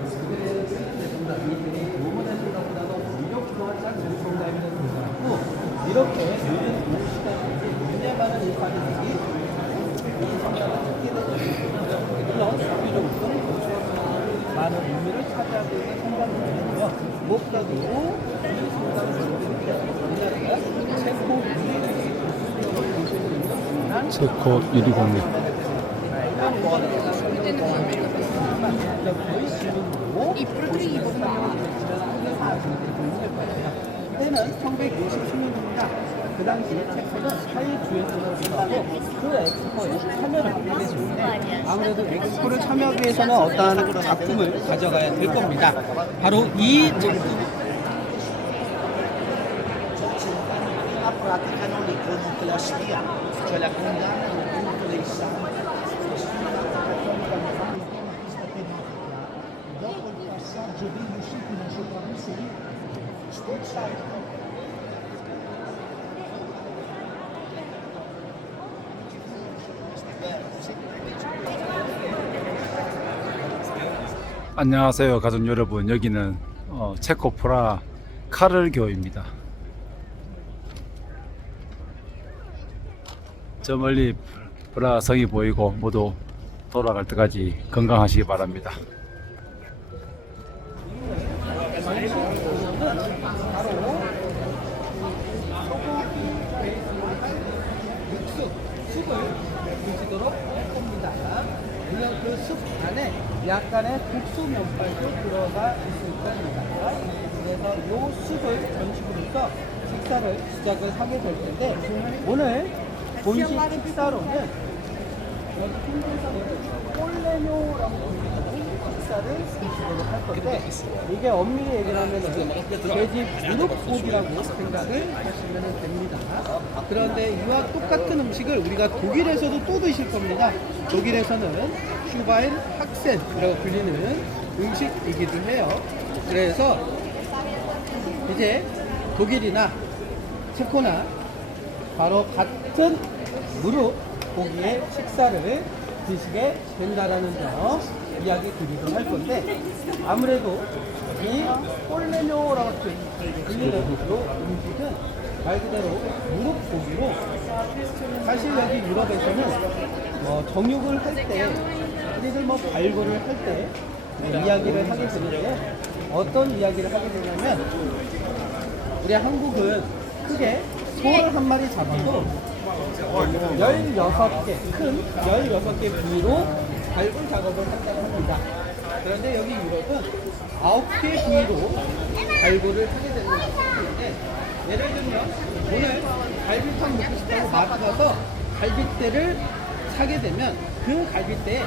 이들이 로마의 생각보다도 무력 기동한 짝 정성가입니다. 이렇게 요즘 동 시간까지 굉장히 많은 일반인들이 이 성당을 찾게 되죠. 물론 비교적으로 많은 의미를 차지하고 있는 성당이고요. 무엇보다도 이 성당을 우리나라가 체코 유리공립. 때는 1967년입니다. 그 당시에 체코는 사회주의자로 하고 그 엑스포에 참여를 하게 됐는데, 아무래도 엑스포를 참여하기 위해서는 어떠한 작품을 가져가야 될 겁니다. 바로 이 작품. La pratica non li comunque la spia, cioè la condanna nel punto dei santi. Dopo il passaggio degli usciti non sopravvissi, 안녕하세요, 가족 여러분. 여기는 체코 프라 카를교입니다. 저 멀리 프라 성이 보이고 모두 돌아갈 때까지 건강하시기 바랍니다. 숲을 드시도록 할 겁니다. 물론 그 숲 안에 약간의 국수 면발도 들어가 있을 겁니다. 그래서 이 숲을 전식으로서 식사를 시작을 하게 될 텐데, 오늘 본식 식사로는 여기 흰색으로 꼴레뇨라고 불리는 식사를 드시도록 할 건데, 이게 엄밀히 얘기를 하면 돼지 무릎고기라고 생각을 하시면 됩니다. 그런데 이와 똑같은 음식을 우리가 독일에서도 또 드실 겁니다. 독일에서는 슈바인 학센이라고 불리는 음식이기도 해요. 그래서 이제 독일이나 체코나 바로 같은 무릎 고기의 식사를 드시게 된다라는 점 이야기 드리도록 할 건데, 아무래도 이 폴레뇨라고 불리는 음식은 말 그대로 무릎 고기로, 사실 여기 유럽에서는 정육을 할 때, 흔히들 발굴을 할 때 이야기를 하게 되는데요. 어떤 이야기를 하게 되냐면, 우리 한국은 크게 소를 한 마리 잡아도 16개, 큰 16개 부위로 발굴 작업을 한다고 합니다. 그런데 여기 유럽은 9개 부위로 발굴을 하게 되는 것인데, 예를 들면 오늘 갈비탕 먹고 싶다고 마트 가서 갈비대를 사게 되면 그 갈비대에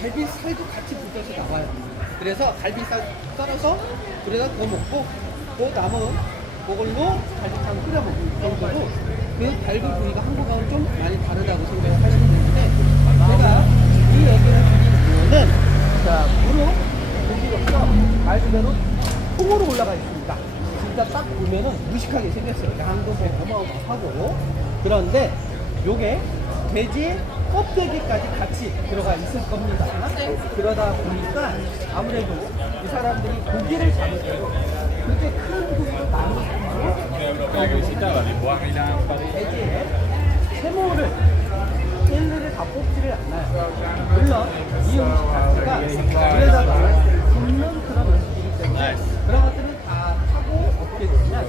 갈비살도 같이 붙어서 나와요. 그래서 갈비살 썰어서 그래다 더 먹고, 그 남은 그걸로 갈비탕 끓여 먹는 정도로 그 발굴 부위가 한국하고는 좀 많이 다르다고 생각을 하시면 되는데, 제가 이 얘기를 드린 이유는, 자, 무릎 고기로서 말 그대로 통으로 올라가 있습니다. 진짜 딱 보면은 무식하게 생겼어요. 양도 어마어마하고. 그런데 요게 돼지 껍데기까지 같이 들어가 있을 겁니다. 그러다 보니까 아무래도 이 사람들이 고기를 잡을 때 그렇게 큰 고기로 나누고 돼지의 세모를 일일이 다 뽑지를 않아요. 물론 이 음식 자체가 그래다가 굽는 그런 음식이기 때문에 그런 것들은 다 타고 어떻게 되냐,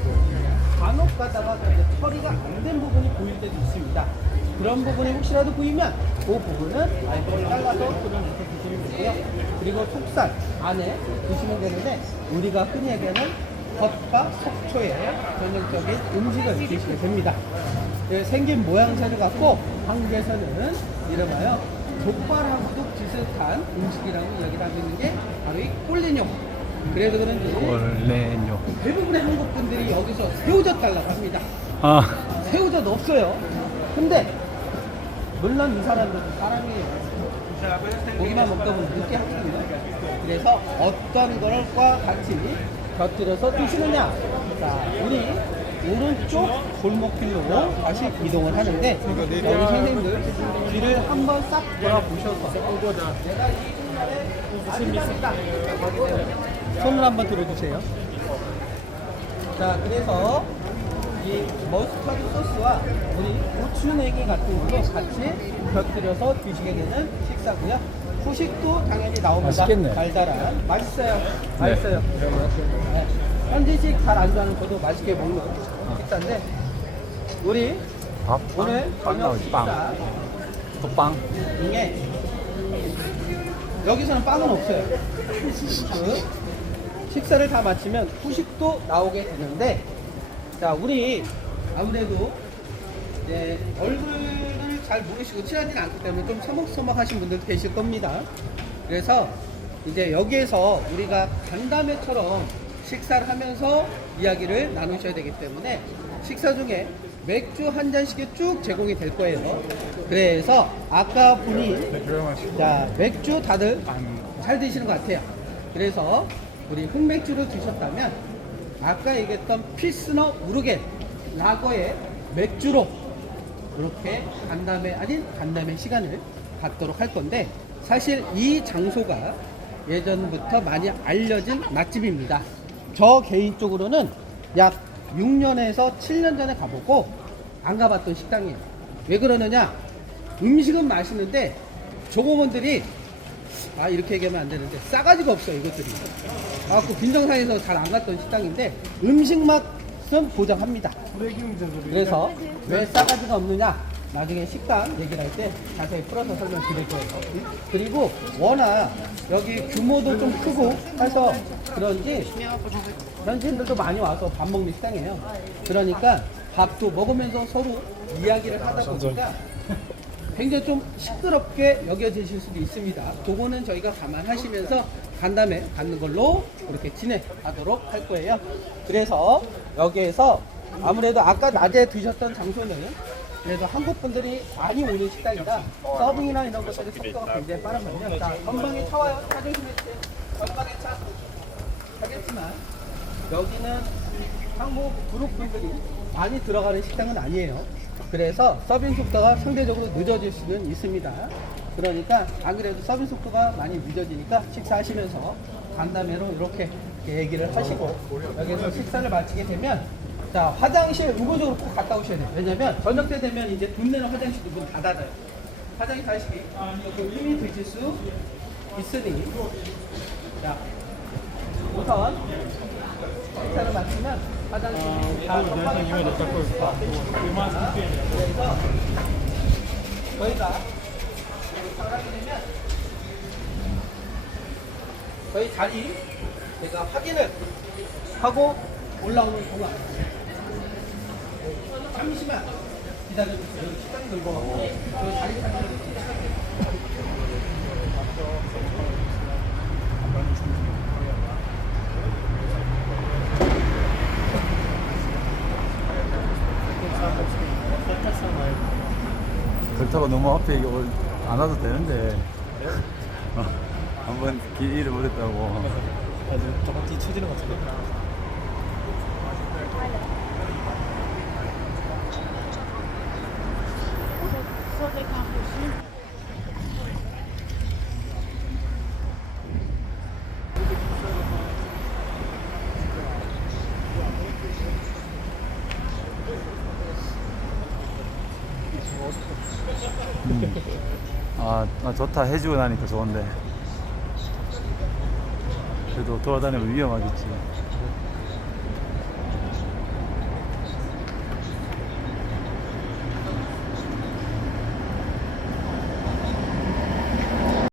간혹 가다가 이제 처리가 안 된 부분이 보일 때도 있습니다. 그런 부분이 혹시라도 보이면 그 부분은 아이들을 잘라서 끓여내서 드시면 되고요. 그리고 속살 안에 드시면 되는데, 우리가 흔히 얘기하는 겉과 속초의 전형적인 음식을 드시게 됩니다. 생긴 모양새를 갖고 한국에서는 이름하여 족발하고도 비슷한 음식이라고 이야기를 하고 있는 게 바로 이 꼴레뇨. 그래서 그런지 원래요. 대부분의 한국 분들이 여기서 새우젓 달라고 합니다. 아, 새우젓 없어요. 근데 물론 이 사람들도 사람이에요. 고기만 먹다 보면 늦게 합니다. 그래서 어떤 것과 같이 곁들여서 드시느냐. 자, 우리 오른쪽 골목길로 다시 이동을 하는데, 우리 선생님들 뒤를 한번 싹 돌아보셔서 내가 이 동네에 아니다 손을 한번 들어주세요. 자, 그래서 이 머스타드 소스와 우리 고추내기 같은 걸로 같이 곁들여서 드시게 되는 식사고요. 후식도 당연히 나옵니다. 맛있겠네. 달달한. 맛있어요. 맛있어요. 네. 현지식 잘 안 좋아하는 저도 맛있게 먹는 식사인데, 우리 밥, 오늘 빵 저녁 나오지, 빵. 식사 또 빵. 중에 여기서는 빵은 없어요. 그 식사를 다 마치면 후식도 나오게 되는데, 자, 우리 아무래도 이제 얼굴을 잘 모르시고 친하지 않기 때문에 좀 서먹서먹하신 분들도 계실 겁니다. 그래서 이제 여기에서 우리가 간담회처럼 식사를 하면서 이야기를 나누셔야 되기 때문에 식사 중에 맥주 한 잔씩이 쭉 제공이 될 거예요. 그래서 아까 분이 자, 맥주 다들 잘 드시는 것 같아요. 그래서 우리 흑맥주를 드셨다면 아까 얘기했던 필스너 우르겐 라거의 맥주로 이렇게 간담회 아닌 간담회 시간을 갖도록 할 건데, 사실 이 장소가 예전부터 많이 알려진 맛집입니다. 저 개인적으로는 약 6년에서 7년 전에 가보고 안 가봤던 식당이에요. 왜 그러느냐, 음식은 맛있는데 조공원들이 이렇게 얘기하면 안 되는데 싸가지가 없어요. 이것들이 그 빈정상에서 잘 안 갔던 식당인데 음식 맛은 보장합니다. 그래서 왜 싸가지가 없느냐, 나중에 식당 얘기를 할 때 자세히 풀어서 설명드릴 거예요. 그리고 워낙 여기 규모도 좀 크고 해서 그런지 현지인들도 많이 와서 밥 먹는 식당이에요. 그러니까 밥도 먹으면서 서로 이야기를 하다 보니까 굉장히 좀 시끄럽게 여겨지실 수도 있습니다. 그거는 저희가 감안하시면서 간담회 갖는 걸로 이렇게 진행하도록 할 거예요. 그래서 여기에서 아무래도 아까 낮에 드셨던 장소는 그래도 한국 분들이 많이 오는 식당이다. 서빙이나 이런 것들이 속도가 굉장히 빠른 거예요. 자, 전방에 차 와요. 차 조심해주세요. 전방에 차. 하겠지만 여기는 한국 그룹 분들이 많이 들어가는 식당은 아니에요. 그래서 서빙 속도가 상대적으로 늦어질 수는 있습니다. 그러니까 안 그래도 서빙 속도가 많이 늦어지니까 식사하시면서 간담회로 이렇게 얘기를 하시고 여기서 식사를 마치게 되면, 자, 화장실 의무적으로 꼭 갔다 오셔야 돼요. 왜냐면 저녁 때 되면 이제 돈 내는 화장실도 문 다 닫아요. 화장실 가시기 이렇게 힘이 드실 수 있으니, 자, 우선 식사를 마치면 화장실 다 똑바로 그래서 저희가 하게 되면 저희 자리 제가 확인을 하고 올라오는 동안 잠시만 기다려주세요. 여기 식당 들고 저희 자리 찾는 그렇다고 너무 앞에 안 와도 되는데 한번 길 잃어버렸다고. 조금 뒤쳐지는 것 같은데. 좋다. 해주고 나니까 좋은데. 그래도 돌아다니면 위험하겠지.